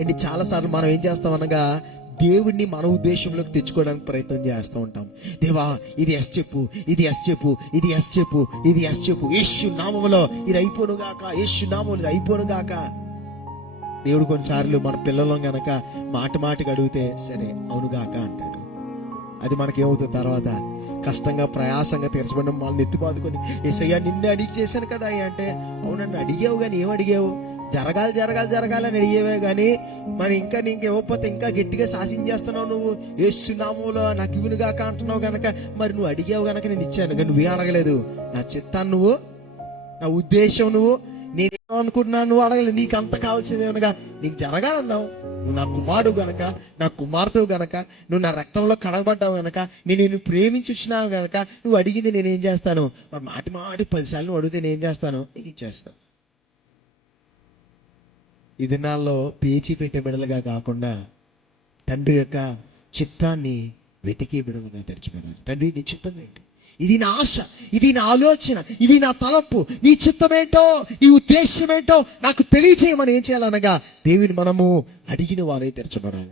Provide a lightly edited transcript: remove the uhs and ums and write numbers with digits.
అండి చాలాసార్లు మనం ఏం చేస్తాం అనగా దేవుడిని మన ఉద్దేశంలోకి తెచ్చుకోవడానికి ప్రయత్నం చేస్తూ ఉంటాం. దేవా ఇది ఎస్ చెప్పు, ఇది ఎస్ చెప్పు, ఇది ఎస్ చెప్పు, ఇది ఎస్ చెప్పు, యేసు నామములో ఇది అయిపోను గాక, యేసు నామములో ఇది అయిపోను గాక. దేవుడు కొన్నిసార్లు మన పిల్లలం గనక మాటికి అడిగితే సరే అవునుగాక అంటాడు. అది మనకేమవుతుంది తర్వాత కష్టంగా ప్రయాసంగా తీర్చబడిన మనల్ని ఎత్తి బాదుకొని యేసయ్యా నిన్ను అడిగి చేశాను కదా అయ్యా అంటే, అవునన్ను అడిగావు కానీ ఏం అడిగావు? జరగాలని అడిగేవే కానీ మరి ఇంకా నీకు ఇవ్వకపోతే ఇంకా గట్టిగా శాసించేస్తున్నావు. నువ్వు యేసు నామములో నాకు ఇవ్వనుగాక అంటున్నావు గనక మరి నువ్వు అడిగావు గనక నేను ఇచ్చాను, కానీ నువ్వే అడగలేదు. నా చిత్తాన్ని నువ్వు, నా ఉద్దేశం నువ్వు, నేనేమనుకుంటున్నాను నువ్వు అడగలేదు. నీకు అంత కావాల్సింది ఏమనగా నీకు జరగాలన్నావు. నువ్వు నా కుమారుడు గనక, నా కుమార్తెవు గనక, నువ్వు నా రక్తంలో కడగబడ్డావు గనక, నేను ప్రేమించి వచ్చినావు గనక నువ్వు అడిగింది నేనేం చేస్తాను? మరి మాటి 10 సార్లు నువ్వు అడిగితే నేను చేస్తాను, నీకు ఇచ్చేస్తాను. ఈ దినాల్లో పేచీ పెట్టే బిడలుగా కాకుండా తండ్రి యొక్క చిత్తాన్ని వెతికే బిడలుగా తెరిచిపోయినారు. తండ్రి నీ చిత్తం ఏంటి? ఇది నా ఆశ, ఇది నా ఆలోచన, ఇది నా తలంపు, నీ చిత్తమేంటో, నీ ఉద్దేశం ఏంటో నాకు తెలియజేయమని ఏం చేయాలనగా దేవుని మనము అడిగిన వారే తెరచబడాలి.